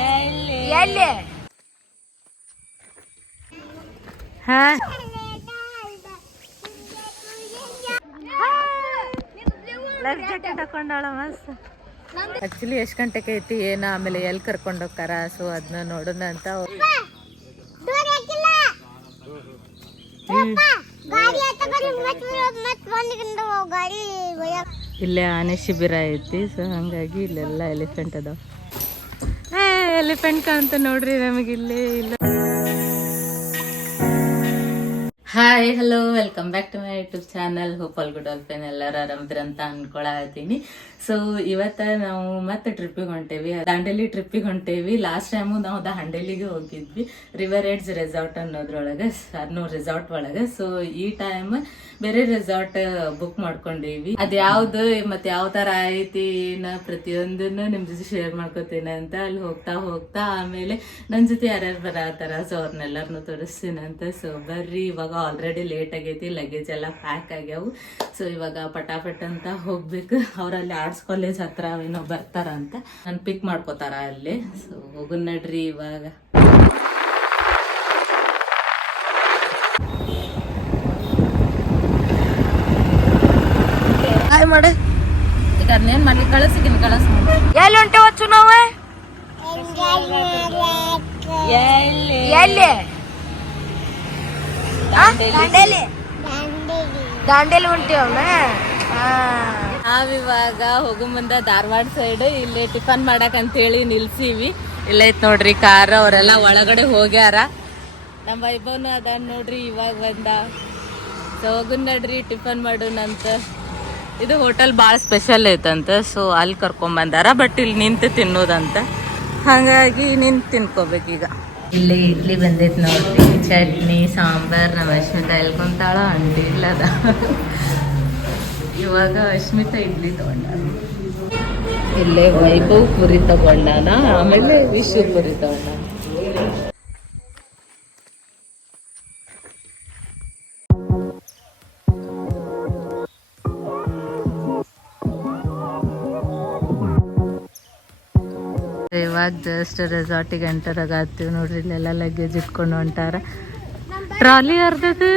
ಎಲ್ಲಿ? ಹಾ life jacket ಹಾಕೊಂಡಾಳ ಮಸ್ತ್ ಆಕ್ಚುಲಿ ಎಷ್ಟು ಗಂಟೆಗೆ ಐತಿ? ಏನ ಆಮೇಲೆ ಎಲ್ಲಿ ಕರ್ಕೊಂಡು ಹೋಗ್ತಾರ? ಸೊ ಅದನ್ನ ನೋಡೋಣ ಅಂತ ಇಲ್ಲೇ ಆನೆ ಶಿಬಿರ ಐತಿ ಸೊ ಹಂಗಾಗಿ ಇಲ್ಲೆಲ್ಲ ಎಲಿಫೆಂಟ್ ಅದಾವ. ಎಲಿಫೆಂಟ್ ಕಾಣ್ತ ನೋಡ್ರಿ ನಮಗಿಲ್ಲಿ ಇಲ್ಲ. Hi hello welcome back to my YouTube channel hope all good all fine ಎಲ್ಲರೂ ಆರಾಮದ್ರಂತ ಅನ್ಕೊಳತೀನಿ ಸೊ ಇವತ್ತ ನಾವು ಮತ್ತೆ ಟ್ರಿಪ್ಪಿಗೆ ಹೊಂಟೇವಿ. ದಾಂಡೇಲಿ ಟ್ರಿಪ್ಪಿಗೆ ಹೊಂಟೇವಿ. ಲಾಸ್ಟ್ ಟೈಮು ನಾವು ದಾಂಡೇಲಿಗೆ ಹೋಗಿದ್ವಿ. ರಿವರ್ ಏಡ್ಸ್ ರೆಸಾರ್ಟ್ ಅನ್ನೋದ್ರೊಳಗೆ ಅನ್ನೋ ರೆಸಾರ್ಟ್ ಒಳಗೆ. ಸೊ ಈ ಟೈಮ್ ಬೇರೆ ರೆಸಾರ್ಟ್ ಬುಕ್ ಮಾಡ್ಕೊಂಡೇವಿ. ಅದ್ ಯಾವ್ದು ಮತ್ತೆ ಯಾವ ತರ ಐತಿ ನಾ ಪ್ರತಿಯೊಂದನ್ನು ನಿಮ್ ಜೊತೆ ಶೇರ್ ಮಾಡ್ಕೋತೀನಿ ಅಂತ ಅಲ್ಲಿ ಹೋಗ್ತಾ ಹೋಗ್ತಾ ಆಮೇಲೆ ನನ್ ಜೊತೆ ಯಾರ್ಯಾರು ಬರತ್ತಾರ ಸೊ ಅವ್ರನ್ನೆಲ್ಲಾರ್ನು ತೋರಿಸ್ತೀನಿ ಅಂತ. ಸೊ ಬರ್ರಿ, ಇವಾಗ ಆಲ್ರೆಡಿ ಲೇಟ್ ಆಗೈತಿ ಲಗೇಜ್ ಎಲ್ಲ ಪ್ಯಾಕ್ ಆಗ್ಯಾವು. ಸೊ ಇವಾಗ ಪಟಾಪಟ್ ಅಂತ ಹೋಗ್ಬೇಕು. ಅವ್ರಲ್ಲಿ ಆರ್ಟ್ಸ್ ಕಾಲೇಜ್ ಹತ್ರ ಏನೋ ಬರ್ತಾರ ಅಂತ. ನಾನು ಪಿಕ್ ಮಾಡ್ಕೋತಾರ ಅಲ್ಲಿ. ಸೊ ಹೋಗುನ್ ನಡ್ರಿ ಇವಾಗ. ಹಾಯ್ ಮಾಡು. ಈಗ ಅದನ್ನೇನು ಕಳಿಸ್ ಎಲ್ಲಿ ಹೊಂಟೆ ನಾವು? ಎಲ್ಲಿ? ಎಲ್ಲಿ? ದಾಂಡೇಲಿ. ದಾಂಡೇಲಿ ಹೊಂಟೇವನ ನಾವಿವಾಗ ಹೋಗೋ ಮುಂದ ಧಾರವಾಡ ಸೈಡ್ ಇಲ್ಲಿ ಟಿಫನ್ ಮಾಡಕ್ ಅಂತೇಳಿ ನಿಲ್ಸೀವಿ ಐತ್ ನೋಡ್ರಿ ಕಾರ್, ಅವರೆಲ್ಲ ಒಳಗಡೆ ಹೋಗ್ಯಾರ. ನಮ್ಮ ವೈಭವನು ಅದ ನೋಡ್ರಿ ಇವಾಗ ಬಂದ. ಹೋಗುನ್ ನಡ್ರಿ, ಟಿಫನ್ ಮಾಡೋಣಂತ. ಇದು ಹೋಟೆಲ್ ಭಾಳ ಸ್ಪೆಷಲ್ ಐತಂತ ಸೊ ಅಲ್ಲಿ ಕರ್ಕೊಂಬಂದಾರ ಬಟ್ ಇಲ್ಲಿ ನಿಂತು ತಿನ್ನೋದಂತ. ಹಾಗಾಗಿ ನಿಂತು ತಿನ್ಕೋಬೇಕೀಗ. ಇಲ್ಲಿ ಇಡ್ಲಿ ಬಂದೈತೆ ನೋಡ್ರಿ. ಚಟ್ನಿ, ಸಾಂಬಾರ್, ನಮ್ಮ ಅಶ್ಮಿತಾ ಎಲ್ಕೊಂತಾಳ ಇಲ್ಲದ. ಇವಾಗ ಅಶ್ಮಿತಾ ಇಡ್ಲಿ ತಗೊಂಡ ಇಲ್ಲೇ ವೈಭವ್ ಪುರಿ ತಗೊಂಡಾನ? ಆಮೇಲೆ ವಿಶ್ವ ಪುರಿ ತಗೊಂಡಾನ? ಜಸ್ಟ್ ರೆಸಾರ್ಟಿಗೆ ಎಂಟರ್ ಆಗತ್ತೀವಿ ನೋಡ್ರಿ ಇಲ್ಲೆಲ್ಲ ಲಗೇಜ್ ಇಟ್ಕೊಂಡು ಹೊಂಟಾರ. ಟ್ರಾಲಿ ಅರ್ಧದು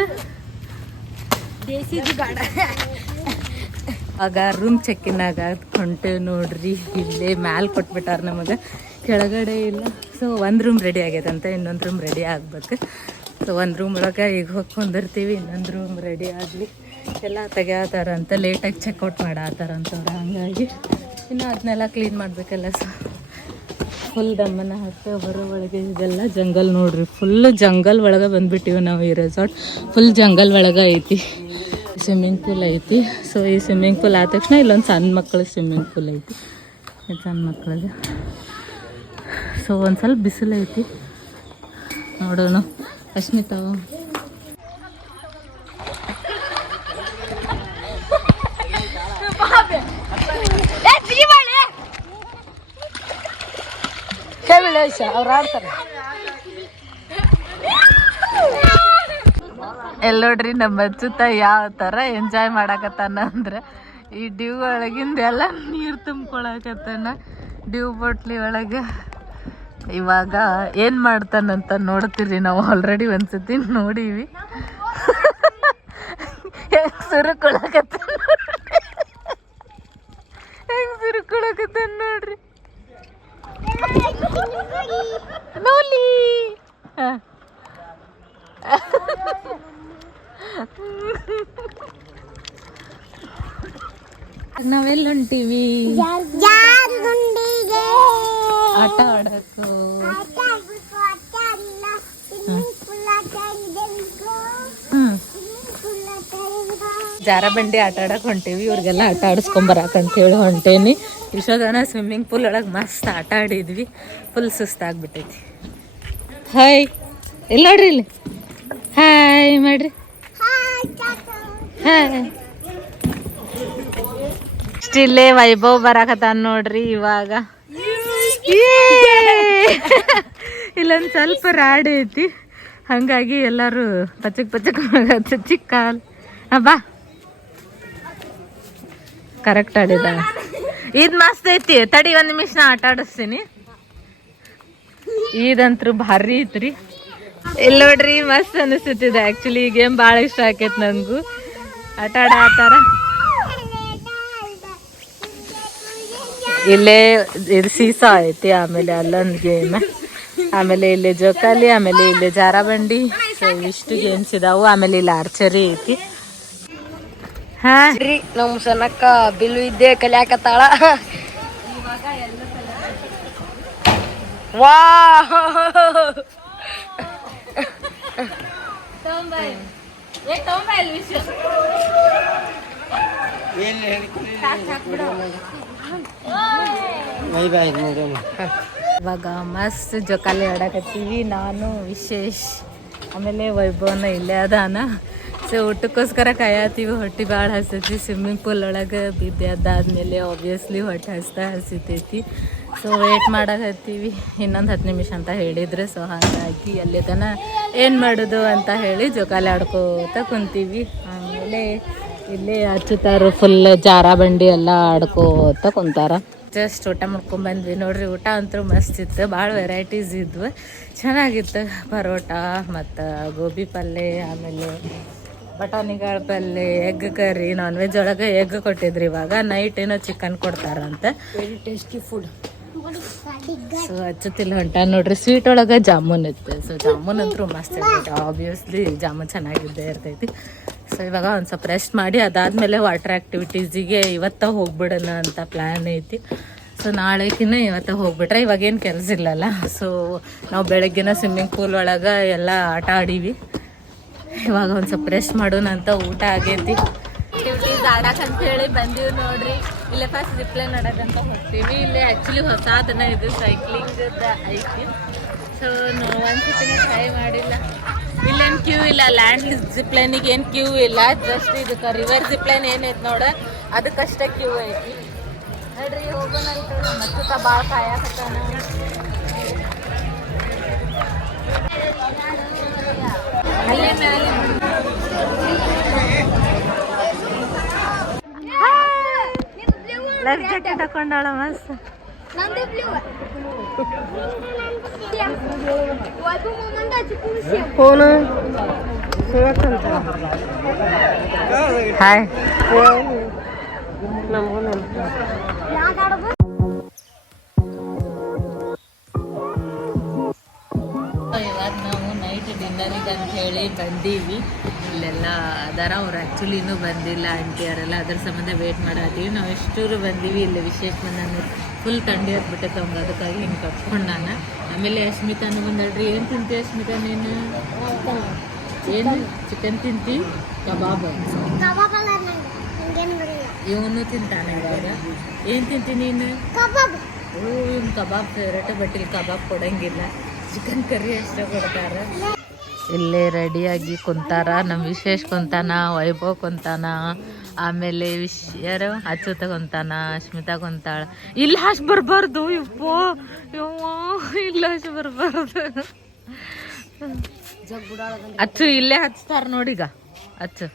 ಆಗ ರೂಮ್ ಚೆಕ್ಕಿನಾಗ ಹೊಂಟೇವಿ ನೋಡ್ರಿ. ಇಲ್ಲೇ ಮ್ಯಾಲ್ ಕೊಟ್ಬಿಟ್ಟಾರ ನಮಗೆ. ಕೆಳಗಡೆ ಇಲ್ಲ. ಸೊ ಒಂದು ರೂಮ್ ರೆಡಿ ಆಗ್ಯದಂತ ಇನ್ನೊಂದು ರೂಮ್ ರೆಡಿ ಆಗ್ಬೇಕು. ಸೊ ಒಂದು ರೂಮ್ ಒಳಗೆ ಈಗ ಹೋಗಿ ಕುಂದಿರ್ತೀವಿ ಇನ್ನೊಂದು ರೂಮ್ ರೆಡಿ ಆಗಲಿ. ಎಲ್ಲ ತೆಗ್ಯಾತಾರ ಅಂತ ಲೇಟಾಗಿ ಚೆಕ್ಔಟ್ ಮಾಡಾತಾರ ಅಂತವ್ರು ಹಂಗಾಗಿ. ಇನ್ನು ಅದನ್ನೆಲ್ಲ ಕ್ಲೀನ್ ಮಾಡಬೇಕಲ್ಲ ಸೊ ಫುಲ್ ದಮ್ಮನ ಹಾಕ್ತೇವೆ ಬರೋ ಒಳಗೆ ಇದೆಲ್ಲ ಜಂಗಲ್ ನೋಡ್ರಿ. ಫುಲ್ ಜಂಗಲ್ ಒಳಗೆ ಬಂದ್ಬಿಟ್ಟಿವಿ ನಾವು ಈ ರೆಸಾರ್ಟ್ ಫುಲ್ ಜಂಗಲ್ ಒಳಗೆ ಐತಿ. ಸ್ವಿಮ್ಮಿಂಗ್ ಪೂಲ್ ಐತಿ. ಸೊ ಈ ಸ್ವಿಮ್ಮಿಂಗ್ ಪೂಲ್ ಆದ ತಕ್ಷಣ ಇಲ್ಲೊಂದು ಸಣ್ಣ ಮಕ್ಕಳ ಸ್ವಿಮ್ಮಿಂಗ್ ಪೂಲ್ ಐತಿ. ಸಣ್ಣ ಮಕ್ಕಳಿಗೆ ಸೊ ಒಂದು ಸ್ವಲ್ಪ ಬಿಸಿಲು ಐತಿ. ನೋಡೋಣ. ಅಶ್ಮಿತಾವ ಅವ್ರು ಆಡ್ತಾರೆ. ಎಲ್ಲಿ ನೋಡ್ರಿ, ನಮ್ಮ ಅಚ್ಚುತ್ತ ಯಾವ ಥರ ಎಂಜಾಯ್ ಮಾಡಾಕತ್ತಾನ ಅಂದ್ರೆ, ಈ ಡ್ಯೂ ಒಳಗಿಂದ ಎಲ್ಲ ನೀರು ತುಂಬ್ಕೊಳಕತ್ತಾನ. ಡ್ಯೂ ಬಾಟ್ಲಿ ಒಳಗೆ. ಇವಾಗ ಏನು ಮಾಡ್ತಾನಂತ ನೋಡ್ತೀರಿ ನಾವು ಆಲ್ರೆಡಿ ಒಂದ್ಸತಿ ನೋಡೀವಿ. ಹೆಂಗೆ ಸುರುಕೊಳಕತ್ತ ಹೆಂಗೆ ಸುರುಕೊಳಕತ್ತಾನ ನೋಡ್ರಿ. ನೋಲಿ ಹಾಂ ನಾವೆಲ್ಲ ಹೊಂಟೀವಿ ಆಟ ಆಡೋದು. ಜಾರ ಬಂಡಿ ಆಟ ಆಡಕ್ ಹೊಂಟೇವಿ, ಇವ್ರಿಗೆಲ್ಲ ಆಟ ಆಡಿಸ್ಕೊಂಬರಾಕಂತ ಹೇಳಿ ಹೊಂಟೇನಿ. ಯಶೋಧನ ಸ್ವಿಮ್ಮಿಂಗ್ ಪೂಲ್ ಒಳಗೆ ಮಸ್ತ್ ಆಟ ಆಡಿದ್ವಿ. ಫುಲ್ ಸುಸ್ತಾಗ್ಬಿಟ್ಟೈತಿ ಹಾಯ್ ಇಲ್ಲಿ ನೋಡ್ರಿ ಇಲ್ಲಿ? ಹಾಯ್ ಮಾಡ್ರಿ. ಹಾಯ್ ಇಲ್ಲೇ ವೈಭವ್ ಬರಾಕತ್ತಾನ ನೋಡ್ರಿ ಇವಾಗ. ಇಲ್ಲೊಂದು ಸ್ವಲ್ಪ ರಾಡ್ ಐತಿ. ಹಂಗಾಗಿ ಎಲ್ಲರೂ ಪಚಕ್ ಪಚಕ್ ಚಿಕ್ಕ ಕಾಲ್ ಬಾ ಕರೆಕ್ಟ್ ಆಡಿದ ಇದ್ ಮಸ್ತ್ ಐತಿ. ತಡಿ ಒಂದ್ ನಿಮಿಷ, ನಾ ಆಟ ಆಡಿಸ್ತೀನಿ. ಇದಂತ್ರು ಭಾರಿ ಐತ್ರಿ. ಇಲ್ಲಿ ನೋಡ್ರಿ, ಮಸ್ತ್ ಅನಿಸ್ತಿದೆ ಆಕ್ಚುಲಿ ಈ ಗೇಮ್ ಭಾಳ ಇಷ್ಟ ಆಕೈತಿ ನನಗೂ ಆಟ ಆಡ ಆತಾರ ಇಲ್ಲೇ, ಇದು ಸೀಸಾ ಐತಿ, ಆಮೇಲೆ ಅಲ್ಲೊಂದು ಗೇಮ್ ಆಮೇಲೆ ಇಲ್ಲಿ ಜೋಕಾಲಿ, ಆಮೇಲೆ ಇಲ್ಲಿ ಜಾರಾಬಂಡಿ. ಸೊ ಇಷ್ಟು ಗೇಮ್ಸ್ ಇದಾವು. ಆಮೇಲೆ ಇಲ್ಲಿ ಆರ್ಚರಿ ಐತಿ. ರೀ ನಮ್ ಸನಕ್ಕ ಬಿಲ್ಲು ಇದ್ದೆ ಕಲಿಯಾಕತ್ತಾಳ. ವಾ! ಇವಾಗ ಮಸ್ತ್ ಜೋಕಾಲಿ ಆಡಕತ್ತೀವಿ. ನಾನು ವಿಶೇಷ್. ಆಮೇಲೆ ವೈಭವನ ಇಲ್ಲೇ ಅದಾನ. ಸೊ ಊಟಕ್ಕೋಸ್ಕರ ಕಾಯತ್ತೀವಿ ಹೊಟ್ಟೆ ಭಾಳ ಹಸಿತಿ ಸ್ವಿಮ್ಮಿಂಗ್ ಪೂಲ್ ಒಳಗೆ ಬಿದ್ದೆ ಅದಾದ್ಮೇಲೆ ಆಬ್ವಿಯಸ್ಲಿ ಹೊಟ್ಟೆ ಹಸ್ತಾ ಹಸಿತೈತಿ. ಸೊ ವೇಟ್ ಮಾಡಕತ್ತೀವಿ ಇನ್ನೊಂದು ಹತ್ತು ನಿಮಿಷ ಅಂತ ಹೇಳಿದ್ರು. ಸೊ ಹಾಗಾಗಿ ಅಲ್ಲಿ ತನ ಏನು ಮಾಡೋದು ಅಂತ ಹೇಳಿ ಜೋಕಾಲಿ ಆಡ್ಕೋತ ಕುಂತೀವಿ. ಆಮೇಲೆ ಇಲ್ಲೇ ಹಚ್ಚುತ್ತಾರೆ ಫುಲ್ ಜಾರ ಬಂಡಿ ಎಲ್ಲ ಆಡ್ಕೋತ ಕುಂತಾರ. ಜಸ್ಟ್ ಊಟ ಮಾಡ್ಕೊಂಡ್ಬಂದ್ವಿ ನೋಡ್ರಿ, ಊಟ ಅಂತೂ ಮಸ್ತ್ ಇತ್ತು. ಭಾಳ ವೆರೈಟೀಸ್ ಇದ್ವು. ಚೆನ್ನಾಗಿತ್ತು. ಪರೋಟ ಮತ್ತು ಗೋಬಿ ಪಲ್ಯ ಆಮೇಲೆ ಬಟಾಣಿಗಳ ಪಲ್ಯ ಎಗ್ ಕರಿ ನಾನ್ ವೆಜ್ ಒಳಗೆ ಎಗ್ ಕೊಟ್ಟಿದ್ರಿ ಇವಾಗ. ನೈಟ್ ಏನೋ ಚಿಕನ್ ಕೊಡ್ತಾರಂತೆ. ಟೇಸ್ಟಿ ಫುಡ್ ಸೊ ಹಚ್ಚುತ್ತಿಲ್ಲ ಹೊಂಟ ನೋಡ್ರಿ ಸ್ವೀಟ್ ಒಳಗೆ ಜಾಮೂನ್ ಇತ್ತು. ಸೊ ಜಾಮೂನ್ ಅಂತೂ ಮಸ್ತ್ ಇರ್ತೈತೆ ಆಬ್ವಿಯಸ್ಲಿ ಜಾಮೂನ್ ಚೆನ್ನಾಗಿದ್ದೇ ಇರ್ತೈತಿ. ಸೊ ಇವಾಗ ಒಂದು ಸ್ವಲ್ಪ ರೆಸ್ಟ್ ಮಾಡಿ ಅದಾದಮೇಲೆ ವಾಟರ್ ಆ್ಯಕ್ಟಿವಿಟೀಸಿಗೆ ಇವತ್ತ ಹೋಗ್ಬಿಡೋಣ ಅಂತ ಪ್ಲ್ಯಾನ್ ಐತಿ. ಸೊ ನಾಳೆಕಿನ್ನ ಇವತ್ತ ಹೋಗ್ಬಿಟ್ರೆ ಇವಾಗ ಏನು ಕೆಲಸ ಇಲ್ಲಲ್ಲ. ಸೊ ನಾವು ಬೆಳಗ್ಗಿನ ಸ್ವಿಮ್ಮಿಂಗ್ ಪೂಲ್ ಒಳಗೆ ಎಲ್ಲ ಆಟ ಆಡೀವಿ. ಇವಾಗ ಒಂದು ಸ್ವಲ್ಪ ರೆಸ್ಟ್ ಮಾಡೋಣ ಅಂತ ಊಟ ಆಗೈತಿ. ಆಡಕ್ ಅಂತ ಹೇಳಿ ಬಂದೀವಿ ನೋಡ್ರಿ. ಇಲ್ಲೇ ಫಸ್ಟ್ ರಿಪ್ಲೈನ್ ಅಂತ ಹೋಗ್ತೀವಿ. ಇಲ್ಲಿ ಆ್ಯಕ್ಚುಲಿ ಹೊಸ ಅದನ್ನ ಇದು ಸೈಕ್ಲಿಂಗ್ ಐತಿ. ಸೊ ನಾವು ಒಂದ್ಸತಿನ ಟ್ರೈ ಮಾಡಿಲ್ಲ. ಇಲ್ಲೇನು ಕ್ಯೂ ಇಲ್ಲ. ಲ್ಯಾಂಡ್ ಜಿಪ್ಲೈನಿಗೆ ಏನು ಕ್ಯೂ ಇಲ್ಲ. ಜಸ್ಟ್ ಇದಕ್ಕೆ ರಿವರ್ ಜಿಪ್ಲೈನ್ ಏನೈತೆ ನೋಡ. ಅದಕ್ಕಷ್ಟೇ ಕ್ಯೂ ಐತಿ. ನೋಡ್ರಿ, ಹೋಗೋಣ ಅಚ್ಚುತ ಭಾಳ ಕಾಯಕತ್ತಾನ ಲೈಫ್ ಜಾಕೆಟ್ ಹಾಕೊಂಡಾಳ ಮಸ್ತ್ ಫೋನ್ ಹಾಯ್ ನಮಗೂ ಇವಾಗ ಅಂತ ಹೇಳಿ ಬಂದೀವಿ ಇಲ್ಲೆಲ್ಲ ಅದಾರ ಅವ್ರು ಆ್ಯಕ್ಚುಲಿ ಇನ್ನೂ ಬಂದಿಲ್ಲ ಆಂಟಿಯರೆಲ್ಲ ಅದ್ರ ಸಂಬಂಧ ವೇಟ್ ಮಾಡತ್ತೀವಿ. ನಾವು ಎಷ್ಟೂರು ಬಂದೀವಿ ಇಲ್ಲಿ ವಿಶೇಷ ನಾನು ಫುಲ್ ತಂಡಿ ಆಗ್ಬಿಟ್ಟೈತೆ ತಂಗ ಅದಕ್ಕಾಗಿ ಹಿಂಗೆ ಕಟ್ಕೊಂಡು ನಾನು. ಆಮೇಲೆ ಅಶ್ಮಿತಾನು ಬಂದಳ್ರಿ ಏನು ತಿಂತಿ ಅಶ್ಮಿತಾ ನೀನು? ಏನು ಚಿಕನ್ ತಿಂತಿ? ಕಬಾಬ್. ಇವನು ತಿಂತಾನೆ ಇವಾಗ. ಏನು ತಿಂತಿ ನೀನು? ಓ ಇವ್ನು ಕಬಾಬ್ ಫೇವ್ರೇಟ್ ಬಟ್ ಇಲ್ಲಿ ಕಬಾಬ್ ಕೊಡಂಗಿಲ್ಲ. ಚಿಕನ್ ಕರಿ ಅಷ್ಟೇ ಕೊಡ್ತಾರ. ಇಲ್ಲೇ ರೆಡಿಯಾಗಿ ಕುಂತಾರ. ನಮ್ಮ ವಿಶೇಷ ಕುಂತಾನ, ವೈಭವ್ ಕುಂತಾನ, ಆಮೇಲೆ ವಿಶ್ ಯಾರು? ಅಚ್ಯುತ ಕುಂತಾನ, ಅಶ್ಮಿತಾ ಕುಂತಾಳ. ಇಲ್ಲಿ ಹಾಸ್ ಬರಬಾರ್ದು. ಇಪ್ಪೋ ಯವ್ವ, ಇಲ್ಲ ಹಾಸ್ ಬರಬಾರ್ದು. ಅಚ್ಚು ಇಲ್ಲೇ ಹಚ್ತಾರ ನೋಡೀಗ ಅಚ್ಚು.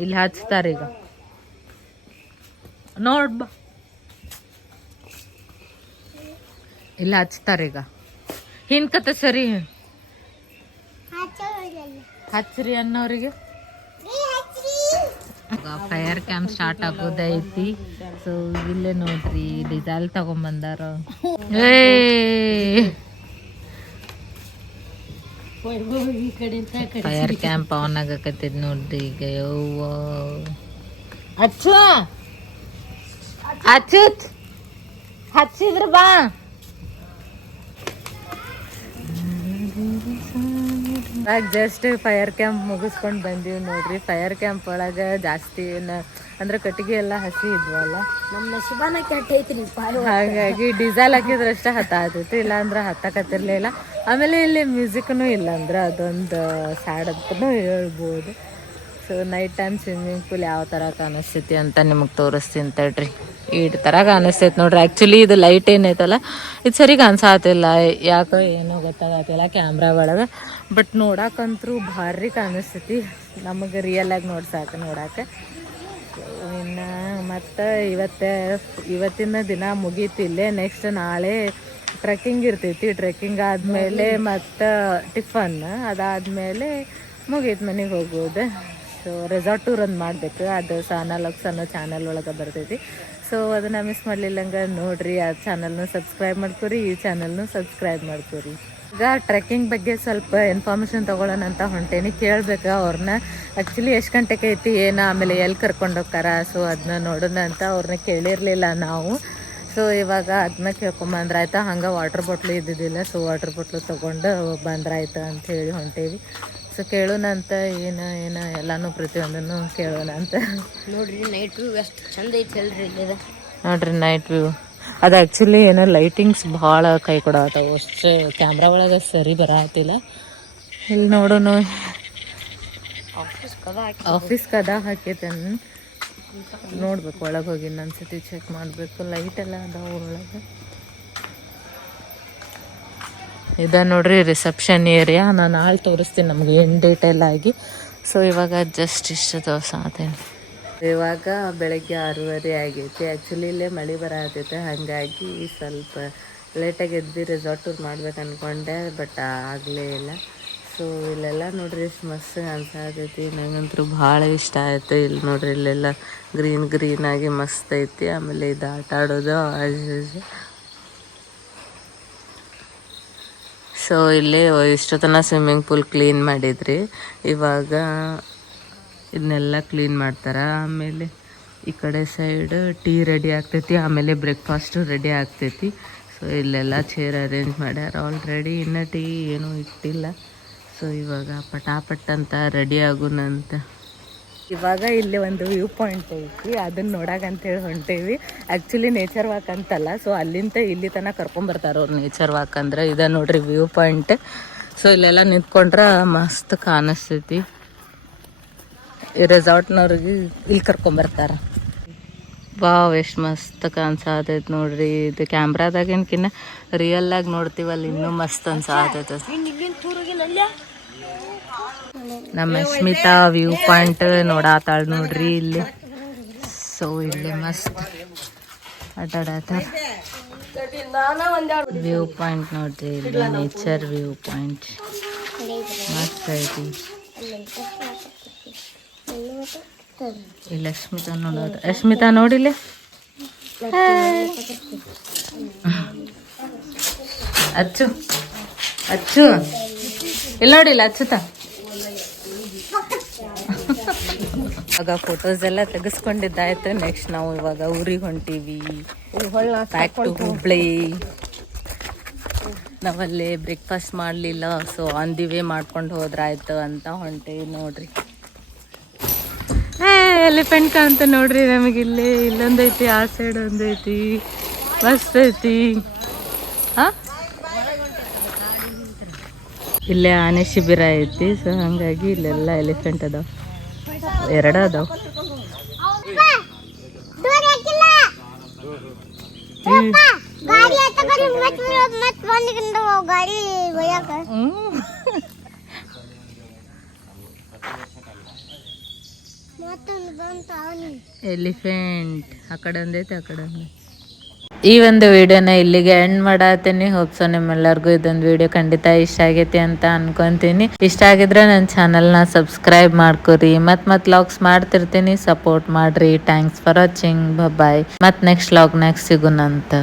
ಇಲ್ಲಿ ಹಚ್ತಾರ ಈಗ. ನೋಡ್ ಬಾ. ಇಲ್ಲ ಹಚ್ತಾರ ಈಗ. ಹಿಂದ್ಕತ ಸರಿ. ಹಚ್ರಿ ಅನ್ನೋರಿಗೆ. ಫೈರ್ ಕ್ಯಾಂಪ್ ಸ್ಟಾರ್ಟ್ ಆಗೋದೈತಿ ಸೊ ಇಲ್ಲೇ ನೋಡ್ರಿ ಡಿಸೈಲ್ ತಗೊಂಬಂದಾರ. ಫೈರ್ ಕ್ಯಾಂಪ್ ಆನ್ ಆಗಕತ್ತೈತಿ ನೋಡ್ರಿ ಈಗ. ಯವ್ವ. ಅಚ್ಚು ಅಚ್ಚುತ್ ಹಚ್ಚಿದ್ರ ಬಾ. ಇವಾಗ ಜಸ್ಟ್ ಫೈರ್ ಕ್ಯಾಂಪ್ ಮುಗಿಸ್ಕೊಂಡು ಬಂದೀವಿ ನೋಡ್ರಿ. ಫೈರ್ ಕ್ಯಾಂಪ್ ಒಳಗೆ ಜಾಸ್ತಿ ಅಂದ್ರೆ ಕಟ್ಟಿಗೆ ಎಲ್ಲ ಹಸಿ ಇದ್ವಲ್ಲ? ನಮ್ಮ ಕೆಟ್ಟ ಐತ್ರಿ ಹಾಗಾಗಿ ಡೀಸೆಲ್ ಹಾಕಿದ್ರೆ ಅಷ್ಟೇ ಹತ್ತ ಆಗ್ತೈತಿ ಇಲ್ಲ ಅಂದ್ರೆ ಹತ್ತಕತ್ತಿರ್ಲಿಲ್ಲ ಆಮೇಲೆ ಇಲ್ಲಿ ಮ್ಯೂಸಿಕ್ನು ಇಲ್ಲ ಅಂದ್ರೆ ಅದೊಂದು ಸ್ಯಾಡ್ ಅಂತ ಹೇಳ್ಬೋದು. So night time swimming pool ಯಾವ ಥರ ಕಾಣಿಸ್ತೈತಿ ಅಂತ ನಿಮಗೆ ತೋರಿಸ್ತೀನಿ ತಡ್ರಿ ಈಟ್ ಥರ ಕಾಣಿಸ್ತೈತಿ ನೋಡ್ರಿ. ಆ್ಯಕ್ಚುಲಿ ಇದು ಲೈಟ್ ಏನೈತಲ್ಲ ಇದು ಸರಿ ಕಾಣಿಸಾತಿಲ್ಲ. ಯಾಕೋ ಏನೋ ಗೊತ್ತಾಗತ್ತಿಲ್ಲ ಕ್ಯಾಮ್ರಾ ಒಳಗೆ. ಬಟ್ ನೋಡಕ್ಕಂತೂ ಭಾರಿ ಕಾಣಿಸ್ತೈತಿ ನಮಗೆ ರಿಯಲ್ ಆಗಿ ನೋಡ್ಸಾಕ ನೋಡಕ್ಕೆ ಇನ್ನು ಮತ್ತು ಇವತ್ತೇ, ಇವತ್ತಿನ ದಿನ ಮುಗೀತಿಲ್ಲೇ ನೆಕ್ಸ್ಟ್ ನಾಳೆ ಟ್ರೆಕ್ಕಿಂಗ್ ಇರ್ತೈತಿ. ಟ್ರೆಕ್ಕಿಂಗ್ ಆದಮೇಲೆ ಮತ್ತು ಟಿಫನ್ ಅದಾದಮೇಲೆ ಮುಗೀತು ಮನೆಗೆ ಹೋಗೋದು. ಸೊ ರೆಸಾರ್ಟ್ ಟೂರ್ ಒಂದು ಮಾಡಬೇಕು. ಅದು ಸಾನಲ್ ಅನ್ನೋ ಚಾನಲ್ ಒಳಗೆ ಬರ್ತೈತಿ. ಸೊ ಅದನ್ನು ಮಿಸ್ ಮಾಡಲಿಲ್ಲಂಗೆ ನೋಡಿರಿ, ಆ ಚಾನಲ್ನು ಸಬ್ಸ್ಕ್ರೈಬ್ ಮಾಡ್ಕೊರಿ, ಈ ಚಾನಲ್ನು ಸಬ್ಸ್ಕ್ರೈಬ್ ಮಾಡ್ಕೊರಿ. ಈಗ ಟ್ರೆಕ್ಕಿಂಗ್ ಬಗ್ಗೆ ಸ್ವಲ್ಪ ಇನ್ಫಾರ್ಮೇಷನ್ ತೊಗೊಳ್ಳೋಣ ಅಂತ ಹೊಂಟೇನಿ. ಕೇಳಬೇಕು ಅವ್ರನ್ನ ಆ್ಯಕ್ಚುಲಿ ಎಷ್ಟು ಗಂಟೆಗೆ ಐತಿ, ಏನು, ಆಮೇಲೆ ಎಲ್ಲಿ ಕರ್ಕೊಂಡು ಹೋಗ್ತಾರ? ಸೊ ಅದನ್ನ ನೋಡೋಣ ಅಂತ ಅವ್ರನ್ನ ಕೇಳಿರಲಿಲ್ಲ ನಾವು. ಸೊ ಇವಾಗ ಅದನ್ನ ಕೇಳ್ಕೊಂಬಂದ್ರಾಯ್ತು ಹಂಗೆ ವಾಟರ್ ಬಾಟ್ಲು ಇದ್ದಿದ್ದಿಲ್ಲ. ಸೊ ವಾಟರ್ ಬಾಟ್ಲು ತೊಗೊಂಡು ಬಂದ್ರಾಯ್ತು ಅಂತ ಹೇಳಿ ಹೊಂಟೇವಿ. ಸೊ ಕೇಳೋಣ ಅಂತ ಏನ ಏನ ಎಲ್ಲಾನು ಪ್ರತಿಯೊಂದನ್ನು ಕೇಳೋಣ ಅಂತ. ನೋಡ್ರಿ ನೈಟ್ ವ್ಯೂ ಎಷ್ಟು ಚಂದ ಐತಿ ಹೇಳ್ರಿ ಇಲ್ಲಿ ನೋಡ್ರಿ ನೈಟ್ ವ್ಯೂ ಅದು ಆ್ಯಕ್ಚುಲಿ ಏನೋ ಲೈಟಿಂಗ್ಸ್ ಭಾಳ ಕೈ ಕೊಡತ್ತಾವ ಅಷ್ಟು ಕ್ಯಾಮ್ರಾ ಒಳಗೆ ಸರಿ ಬರತ್ತಿಲ್ಲ ಇಲ್ಲಿ ನೋಡೋಣ ಆಫೀಸ್ ಕದ ಹಾಕಿ ಆಫೀಸ್ ಕದ ಹಾಕೈತೆ ನೋಡ್ಬೇಕು ಒಳಗೆ ಹೋಗಿ ಇನ್ನೊಂದ್ಸತಿ ಚೆಕ್ ಮಾಡಬೇಕು. ಲೈಟ್ ಎಲ್ಲ ಅದಾವ ಒಳಗೆ. ಇದ ನೋಡ್ರಿ ರಿಸೆಪ್ಷನ್ ಏರಿಯಾ ನಾನು ನಾಳೆ ತೋರಿಸ್ತೀನಿ ನಮ್ಗೆ ಏನು ಡೀಟೇಲ್ ಆಗಿ. ಸೊ ಇವಾಗ ಜಸ್ಟ್ ಇಷ್ಟು ಅದೇನು ಇವಾಗ ಬೆಳಗ್ಗೆ ಆರೂವರೆ ಆಗೈತಿ. ಆ್ಯಕ್ಚುಲಿ ಇಲ್ಲೇ ಮಳೆ ಬರತೈತೆ. ಹಾಗಾಗಿ ಸ್ವಲ್ಪ ಲೇಟಾಗಿ ಎದ್ದು ರೆಸಾರ್ಟ್ ಮಾಡ್ಬೇಕು ಅನ್ಕೊಂಡೆ ಬಟ್ ಆಗಲೇ ಇಲ್ಲ. ಸೊ ಇಲ್ಲೆಲ್ಲ ನೋಡ್ರಿ ಎಷ್ಟು ಮಸ್ತ್ ಅನ್ಸಾತೈತಿ ನನಗಂತೂ ಭಾಳ ಇಷ್ಟ ಆಯ್ತು. ಇಲ್ಲಿ ನೋಡ್ರಿ ಇಲ್ಲೆಲ್ಲ ಗ್ರೀನ್ ಗ್ರೀನ್ ಆಗಿ ಮಸ್ತ್ ಐತಿ. ಆಮೇಲೆ ಇದು ಆಟ ಆಡೋದು ಸೊ ಇಲ್ಲಿ ಇಷ್ಟೊತ್ತನ ಸ್ವಿಮ್ಮಿಂಗ್ ಪೂಲ್ ಕ್ಲೀನ್ ಮಾಡಿದ್ರಿ. ಇವಾಗ ಇದನ್ನೆಲ್ಲ ಕ್ಲೀನ್ ಮಾಡ್ತಾರೆ. ಆಮೇಲೆ ಈ ಕಡೆ ಸೈಡ್ ಟೀ ರೆಡಿ ಆಗ್ತೈತಿ. ಆಮೇಲೆ ಬ್ರೇಕ್ಫಾಸ್ಟು ರೆಡಿ ಆಗ್ತೈತಿ. ಸೊ ಇಲ್ಲೆಲ್ಲ ಚೇರ್ ಅರೇಂಜ್ ಮಾಡ್ಯಾರ. ಆಲ್ರೆಡಿ ಇನ್ನೂ ಟೀ ಏನೂ ಇಟ್ಟಿಲ್ಲ. ಸೊ ಇವಾಗ ಪಟಾಪಟ್ ಅಂತ ರೆಡಿ ಆಗುನಂತ. ಇವಾಗ ಇಲ್ಲಿ ಒಂದು ವ್ಯೂ ಪಾಯಿಂಟ್ ಐತಿ, ಅದನ್ನ ನೋಡಾಕಂತೇಳಿ ಹೊಂಟೇವಿ. ಆ್ಯಕ್ಚುಲಿ ನೇಚರ್ ವಾಕ್ ಅಂತಲ್ಲ ಸೊ ಅಲ್ಲಿಂದ ಇಲ್ಲಿ ತನಕ ಕರ್ಕೊಂಬರ್ತಾರೆ ಅವ್ರು ನೇಚರ್ ವಾಕ್ ಅಂದ್ರೆ. ಇದ ನೋಡ್ರಿ ವ್ಯೂ ಪಾಯಿಂಟ್. ಸೊ ಇಲ್ಲೆಲ್ಲ ನಿಂತ್ಕೊಂಡ್ರೆ ಮಸ್ತ್ ಕಾಣಿಸ್ತೈತಿ. ಈ ರೆಸಾರ್ಟ್ನವ್ರಿಗೆ ಇಲ್ಲಿ ಕರ್ಕೊಂಬರ್ತಾರೆ ವಾವ್, ಎಷ್ಟು ಮಸ್ತ್ ಕಾಣಿಸಾತೈತಿ ನೋಡ್ರಿ. ಇದು ಕ್ಯಾಮ್ರಾದಾಗಿನ್ಕಿನ್ನ ರಿಯಲ್ ಆಗಿ ನೋಡ್ತೀವಲ್ಲ, ಇನ್ನೂ ಮಸ್ತ್ ಅನ್ಸಾತೈತೆ. ನಮ್ಮ ಸ್ಮಿತಾ ವ್ಯೂ ಪಾಯಿಂಟ್ ನೋಡಾತಾಳ ನೋಡ್ರಿ ಇಲ್ಲಿ. ಸೊ ಇಲ್ಲಿ ಮಸ್ತ್. ಆಟಾಡತ್ತಾರ ವ್ಯೂ ಪಾಯಿಂಟ್ ನೋಡ್ರಿ ಇಲ್ಲಿ ನೇಚರ್ ವ್ಯೂ ಪಾಯಿಂಟ್ ಮಸ್ತ್ ಐತಿ. ಇಲ್ಲಿ ಅಶ್ಮಿತಾ ನೋಡೋದು. ಅಶ್ಮಿತಾ ನೋಡಿಲ್ಲ ಅಚ್ಚು. ಅಚ್ಚು. ಇಲ್ಲಿ ನೋಡಿಲ್ಲ ಅಚ್ಚುತ? ಇವಾಗ ಫೋಟೋಸ್ ಎಲ್ಲ ತೆಗೆಸ್ಕೊಂಡಿದ್ದಾಯ್ತು. ನೆಕ್ಸ್ಟ್ ನಾವು ಇವಾಗ ಊರಿಗೆ ಹೊಂಟೀವಿ. ಬ್ಯಾಕ್ ಟು ಹುಬ್ಳಿ ನಾವಲ್ಲೇ ಬ್ರೇಕ್ಫಾಸ್ಟ್ ಮಾಡಲಿಲ್ಲ ಸೊ ಆನ್ ದಿ ವೇ ಮಾಡ್ಕೊಂಡು ಹೋದ್ರಾಯ್ತು ಅಂತ ಹೊಂಟೀವಿ ನೋಡ್ರಿ. ಎಲಿಫೆಂಟ್ ಕಾಣ್ತ ನೋಡ್ರಿ ನಮಗೆ ಇಲ್ಲಿ. ಇಲ್ಲೊಂದೈತಿ ಆ ಸೈಡ್ ಒಂದೈತಿ. ಮಸ್ತ್ ಐತಿ. ಹಾ? ಇಲ್ಲೇ ಆನೆ ಶಿಬಿರ ಐತಿ ಸೊ ಹಂಗಾಗಿ ಇಲ್ಲೆಲ್ಲ ಎಲಿಫೆಂಟ್ ಅದಾವ. ಎರಡ ಅದಾವ. ಎಲಿಫೆಂಟ್ ಆ ಕಡೆ ಒಂದೈತೆ ಆ ಕಡೆ ಒಂದೈತೆ ಈ ಒಂದು ವಿಡಿಯೋನ ಇಲ್ಲಿಗೆ ಎಂಡ್ ಮಾಡತ್ತೀನಿ ಹೋಪ್ಸೋ ನಿಮ್ಮೆಲ್ಲರಿಗೂ ಇದೊಂದು ವಿಡಿಯೋ ಖಂಡಿತ ಇಷ್ಟ ಆಗೈತಿ ಅಂತ ಅನ್ಕೊಂತೀನಿ. ಇಷ್ಟ ಆಗಿದ್ರೆ ನನ್ನ ಚಾನಲ್ನ ಸಬ್ಸ್ಕ್ರೈಬ್ ಮಾಡ್ಕೊರಿ. ಮತ್ ಮತ್ ಲಾಗ್ಸ್ ಮಾಡ್ತಿರ್ತೀನಿ. ಸಪೋರ್ಟ್ ಮಾಡ್ರಿ. ಥ್ಯಾಂಕ್ಸ್ ಫಾರ್ ವಾಚಿಂಗ್ ಬಾಯ್ ಮತ್ ನೆಕ್ಸ್ಟ್ ಲಾಗ್ ನೆಕ್ಸ್ಟ್ ಸಿಗುನಂತ.